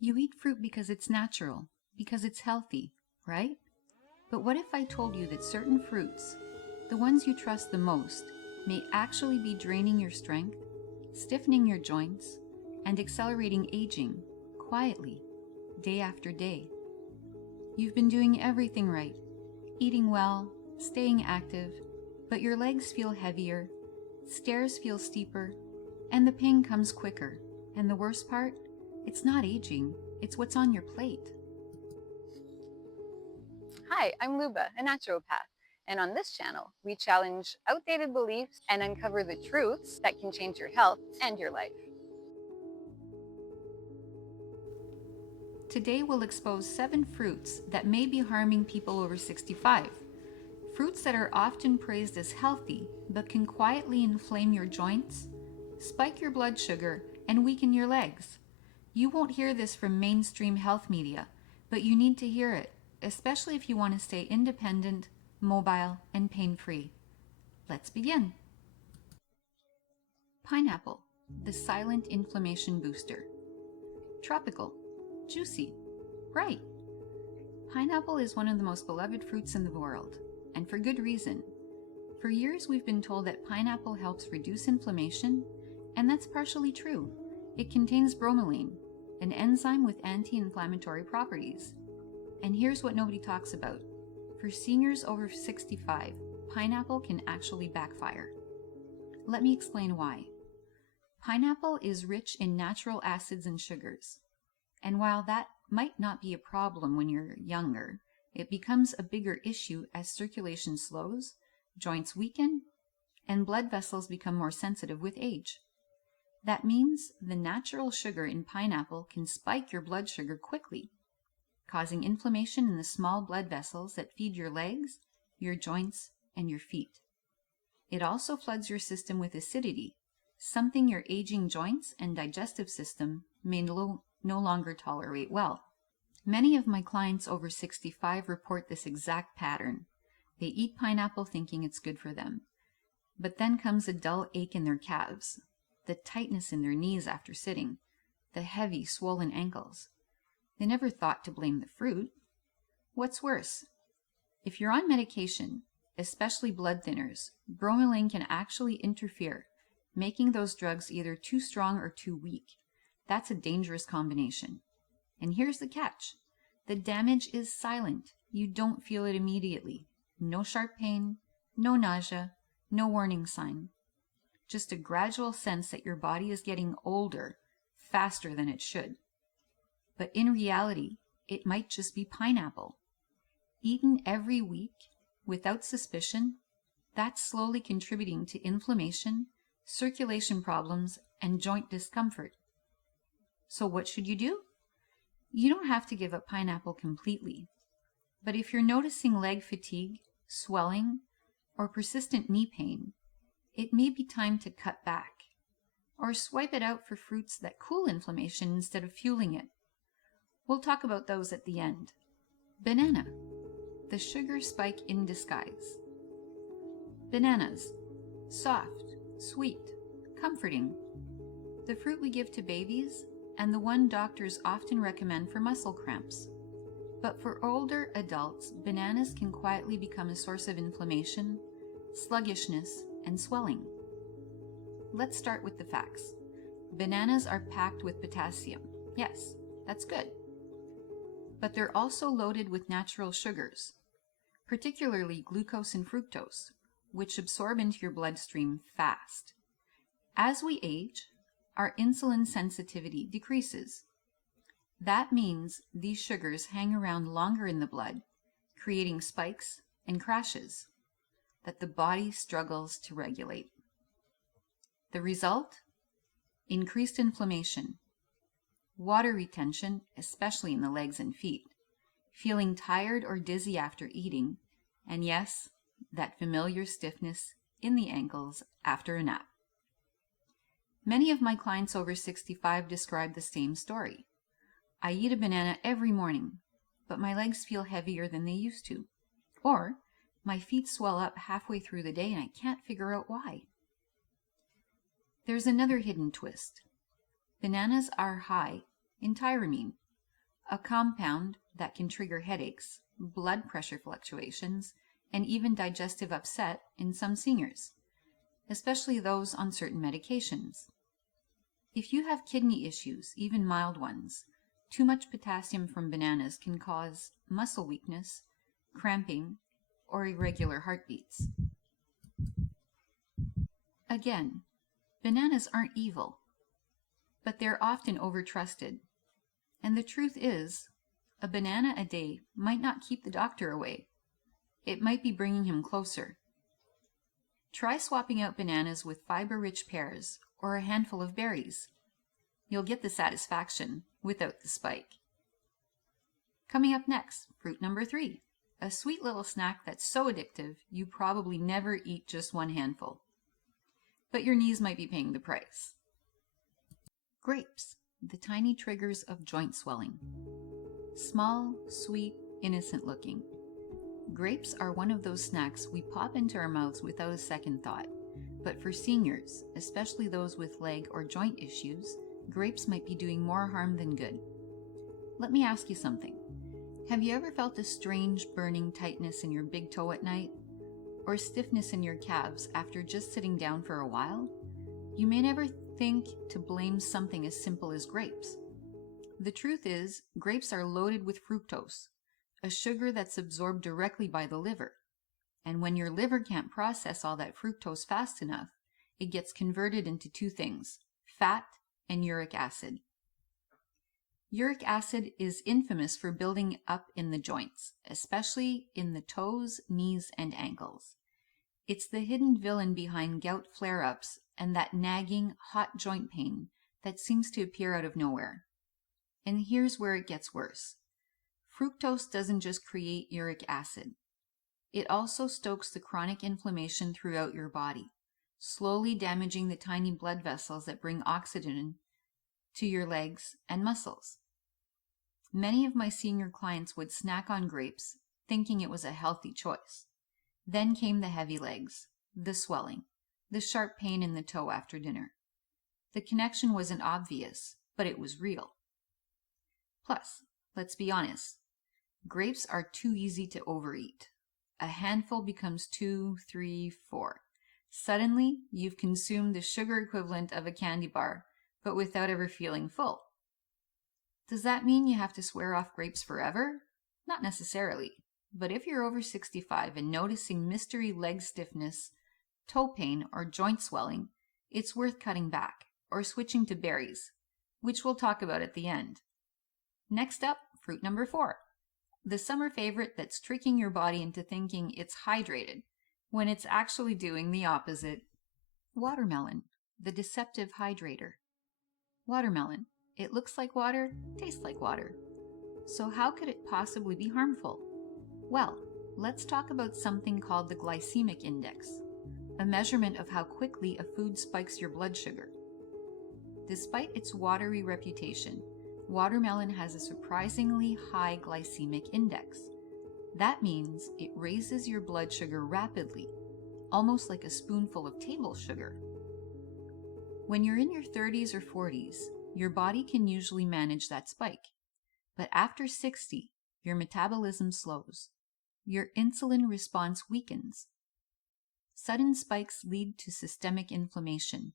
You eat fruit because it's natural, because it's healthy, right? But what if I told you that certain fruits, the ones you trust the most, may actually be draining your strength, stiffening your joints, and accelerating aging quietly, day after day? You've been doing everything right, eating well, staying active, but your legs feel heavier, stairs feel steeper, and the pain comes quicker. And the worst part? It's not aging, it's what's on your plate. Hi, I'm Luba, a naturopath, and on this channel, we challenge outdated beliefs and uncover the truths that can change your health and your life. Today we'll expose 7 fruits that may be harming people over 65. Fruits that are often praised as healthy, but can quietly inflame your joints, spike your blood sugar, and weaken your legs. You won't hear this from mainstream health media, but you need to hear it, especially if you want to stay independent, mobile, and pain-free. Let's begin. Pineapple, the silent inflammation booster. Tropical, juicy, bright. Pineapple is one of the most beloved fruits in the world, and for good reason. For years we've been told that pineapple helps reduce inflammation, and that's partially true. It contains bromelain, an enzyme with anti-inflammatory properties. And here's what nobody talks about. For seniors over 65, pineapple can actually backfire. Let me explain why. Pineapple is rich in natural acids and sugars. And while that might not be a problem when you're younger, it becomes a bigger issue as circulation slows, joints weaken, and blood vessels become more sensitive with age. That means the natural sugar in pineapple can spike your blood sugar quickly, causing inflammation in the small blood vessels that feed your legs, your joints, and your feet. It also floods your system with acidity, something your aging joints and digestive system may no longer tolerate well. Many of my clients over 65 report this exact pattern. They eat pineapple thinking it's good for them. But then comes a dull ache in their calves, the tightness in their knees after sitting, the heavy, swollen ankles. They never thought to blame the fruit. What's worse? If you're on medication, especially blood thinners, bromelain can actually interfere, making those drugs either too strong or too weak. That's a dangerous combination. And here's the catch. The damage is silent. You don't feel it immediately. No sharp pain, no nausea, no warning sign. Just a gradual sense that your body is getting older faster than it should. But in reality, it might just be pineapple. Eaten every week, without suspicion, that's slowly contributing to inflammation, circulation problems, and joint discomfort. So what should you do? You don't have to give up pineapple completely. But if you're noticing leg fatigue, swelling, or persistent knee pain, it may be time to cut back. Or swipe it out for fruits that cool inflammation instead of fueling it. We'll talk about those at the end. Banana, the sugar spike in disguise. Bananas, soft, sweet, comforting. The fruit we give to babies, and the one doctors often recommend for muscle cramps. But for older adults, bananas can quietly become a source of inflammation, sluggishness, and swelling. Let's start with the facts. Bananas are packed with potassium. Yes, that's good. But they're also loaded with natural sugars, particularly glucose and fructose, which absorb into your bloodstream fast. As we age, our insulin sensitivity decreases. That means these sugars hang around longer in the blood, creating spikes and crashes that the body struggles to regulate. The result? Increased inflammation, water retention, especially in the legs and feet, feeling tired or dizzy after eating, and yes, that familiar stiffness in the ankles after a nap. Many of my clients over 65 describe the same story. I eat a banana every morning, but my legs feel heavier than they used to. Or, my feet swell up halfway through the day and I can't figure out why. There's another hidden twist. Bananas are high in tyramine, a compound that can trigger headaches, blood pressure fluctuations, and even digestive upset in some seniors, especially those on certain medications. If you have kidney issues, even mild ones, too much potassium from bananas can cause muscle weakness, cramping, or irregular heartbeats. Again, bananas aren't evil, but they're often overtrusted. And the truth is, a banana a day might not keep the doctor away. It might be bringing him closer. Try swapping out bananas with fiber-rich pears or a handful of berries. You'll get the satisfaction without the spike. Coming up next, fruit number 3, a sweet little snack that's so addictive you probably never eat just one handful. But your knees might be paying the price. Grapes, the tiny triggers of joint swelling. Small, sweet, innocent looking. Grapes are one of those snacks we pop into our mouths without a second thought. But for seniors, especially those with leg or joint issues, grapes might be doing more harm than good. Let me ask you something. Have you ever felt a strange burning tightness in your big toe at night? Or stiffness in your calves after just sitting down for a while? You may never think to blame something as simple as grapes. The truth is, grapes are loaded with fructose, a sugar that's absorbed directly by the liver. And when your liver can't process all that fructose fast enough, it gets converted into two things, fat and uric acid. Uric acid is infamous for building up in the joints, especially in the toes, knees, and ankles. It's the hidden villain behind gout flare-ups and that nagging, hot joint pain that seems to appear out of nowhere. And here's where it gets worse. Fructose doesn't just create uric acid. It also stokes the chronic inflammation throughout your body, slowly damaging the tiny blood vessels that bring oxygen to your legs and muscles. Many of my senior clients would snack on grapes, thinking it was a healthy choice. Then came the heavy legs, the swelling, the sharp pain in the toe after dinner. The connection wasn't obvious, but it was real. Plus, let's be honest, grapes are too easy to overeat. A handful becomes 2, 3, 4. Suddenly, you've consumed the sugar equivalent of a candy bar, but without ever feeling full. Does that mean you have to swear off grapes forever? Not necessarily, but if you're over 65 and noticing mystery leg stiffness, toe pain, or joint swelling, it's worth cutting back or switching to berries, which we'll talk about at the end. Next up, fruit number 4, the summer favorite that's tricking your body into thinking it's hydrated when it's actually doing the opposite. Watermelon, the deceptive hydrator. Watermelon. It looks like water, tastes like water. So how could it possibly be harmful? Well, let's talk about something called the glycemic index, a measurement of how quickly a food spikes your blood sugar. Despite its watery reputation, watermelon has a surprisingly high glycemic index. That means it raises your blood sugar rapidly, almost like a spoonful of table sugar. When you're in your 30s or 40s, your body can usually manage that spike. But after 60, your metabolism slows. Your insulin response weakens. Sudden spikes lead to systemic inflammation,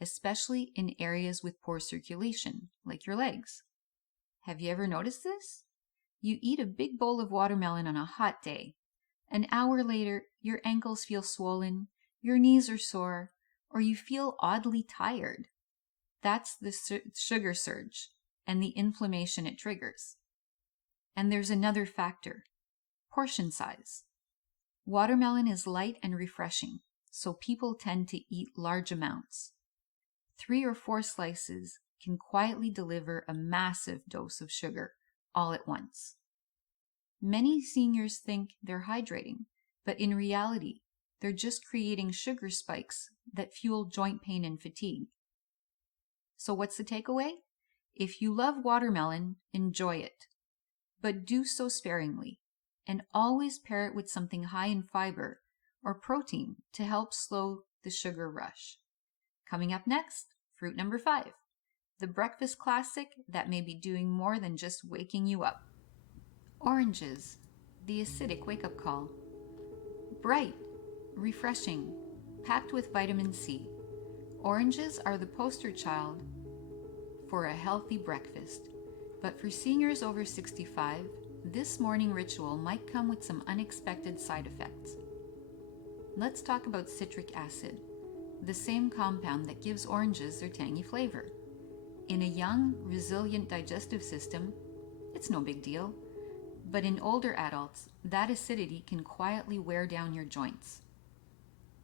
especially in areas with poor circulation, like your legs. Have you ever noticed this? You eat a big bowl of watermelon on a hot day. An hour later, your ankles feel swollen, your knees are sore, or you feel oddly tired. That's the sugar surge and the inflammation it triggers. And there's another factor, portion size. Watermelon is light and refreshing, so people tend to eat large amounts. 3 or 4 slices can quietly deliver a massive dose of sugar all at once. Many seniors think they're hydrating, but in reality, they're just creating sugar spikes that fuel joint pain and fatigue. So what's the takeaway? If you love watermelon, enjoy it, but do so sparingly, and always pair it with something high in fiber or protein to help slow the sugar rush. Coming up next, fruit number 5, the breakfast classic that may be doing more than just waking you up. Oranges, the acidic wake-up call. Bright, refreshing, packed with vitamin C. Oranges are the poster child for a healthy breakfast. But for seniors over 65, this morning ritual might come with some unexpected side effects. Let's talk about citric acid, the same compound that gives oranges their tangy flavor. In a young, resilient digestive system, it's no big deal. But in older adults, that acidity can quietly wear down your joints.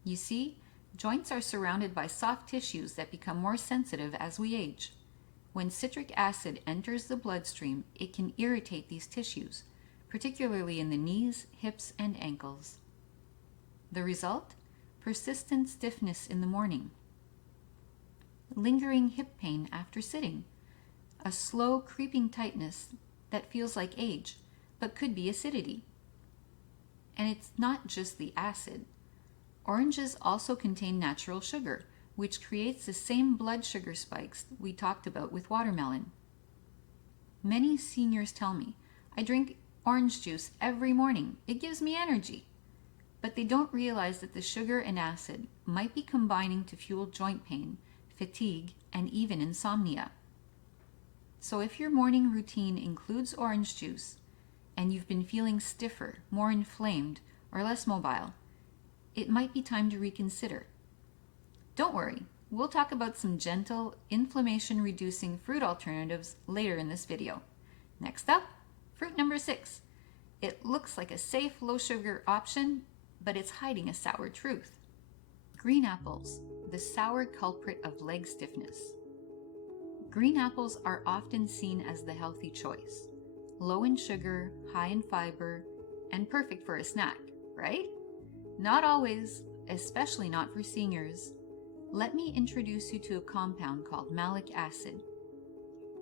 You see, joints are surrounded by soft tissues that become more sensitive as we age. When citric acid enters the bloodstream, it can irritate these tissues, particularly in the knees, hips, and ankles. The result? Persistent stiffness in the morning. Lingering hip pain after sitting. A slow, creeping tightness that feels like age, but could be acidity. And it's not just the acid. Oranges also contain natural sugar, which creates the same blood sugar spikes we talked about with watermelon. Many seniors tell me, I drink orange juice every morning. It gives me energy. But they don't realize that the sugar and acid might be combining to fuel joint pain, fatigue, and even insomnia. So if your morning routine includes orange juice, and you've been feeling stiffer, more inflamed, or less mobile, it might be time to reconsider. Don't worry, we'll talk about some gentle, inflammation-reducing fruit alternatives later in this video. Next up, fruit number 6. It looks like a safe, low-sugar option, but it's hiding a sour truth. Green apples, the sour culprit of leg stiffness. Green apples are often seen as the healthy choice. Low in sugar, high in fiber, and perfect for a snack, right? Not always, especially not for seniors. Let me introduce you to a compound called malic acid.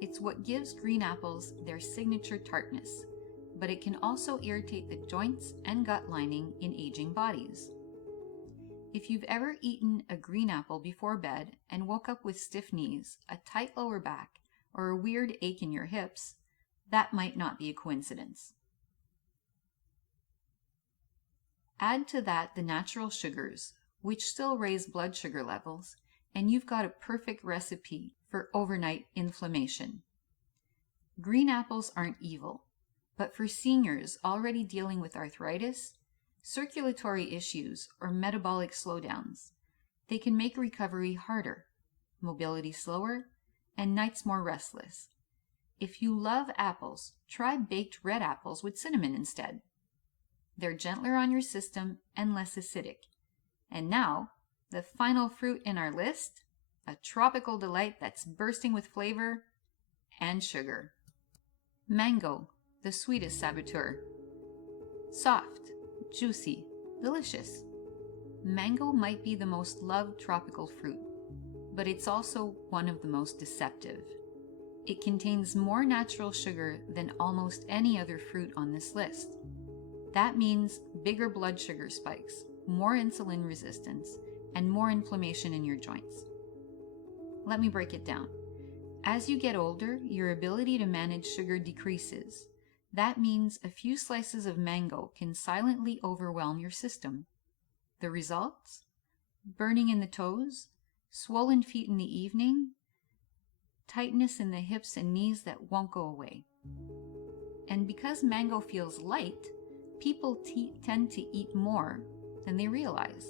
It's what gives green apples their signature tartness, but it can also irritate the joints and gut lining in aging bodies. If you've ever eaten a green apple before bed and woke up with stiff knees, a tight lower back, or a weird ache in your hips, that might not be a coincidence. Add to that the natural sugars, which still raise blood sugar levels, and you've got a perfect recipe for overnight inflammation. Green apples aren't evil, but for seniors already dealing with arthritis, circulatory issues, or metabolic slowdowns, they can make recovery harder, mobility slower, and nights more restless. If you love apples, try baked red apples with cinnamon instead. They're gentler on your system and less acidic. And now, the final fruit in our list, a tropical delight that's bursting with flavor and sugar. Mango, the sweetest saboteur. Soft, juicy, delicious. Mango might be the most loved tropical fruit, but it's also one of the most deceptive. It contains more natural sugar than almost any other fruit on this list. That means bigger blood sugar spikes, more insulin resistance, and more inflammation in your joints. Let me break it down. As you get older, your ability to manage sugar decreases. That means a few slices of mango can silently overwhelm your system. The results? Burning in the toes, swollen feet in the evening, tightness in the hips and knees that won't go away. And because mango feels light, people tend to eat more than they realize.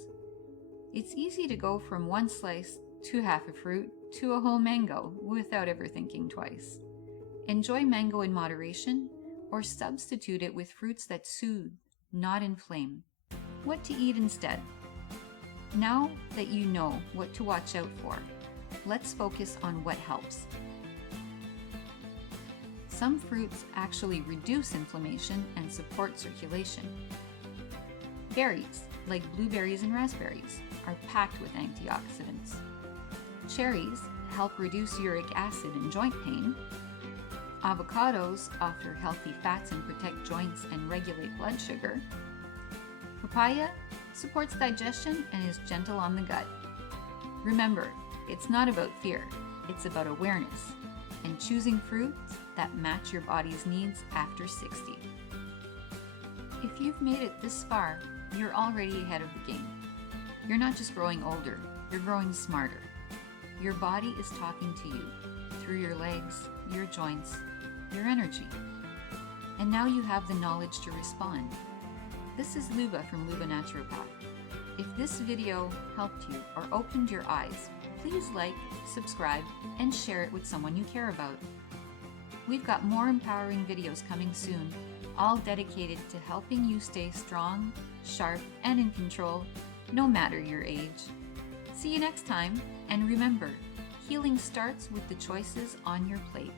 It's easy to go from one slice to half a fruit to a whole mango without ever thinking twice. Enjoy mango in moderation, or substitute it with fruits that soothe, not inflame. What to eat instead? Now that you know what to watch out for, let's focus on what helps. Some fruits actually reduce inflammation and support circulation. Berries, like blueberries and raspberries, are packed with antioxidants. Cherries help reduce uric acid and joint pain. Avocados offer healthy fats and protect joints and regulate blood sugar. Papaya supports digestion and is gentle on the gut. Remember, it's not about fear. It's about awareness and choosing fruits that match your body's needs after 60. If you've made it this far, you're already ahead of the game. You're not just growing older, you're growing smarter. Your body is talking to you through your legs, your joints, your energy. And now you have the knowledge to respond. This is Luba from Luba Naturopath. If this video helped you or opened your eyes, please like, subscribe, and share it with someone you care about. We've got more empowering videos coming soon, all dedicated to helping you stay strong, sharp, and in control, no matter your age. See you next time, and remember, healing starts with the choices on your plate.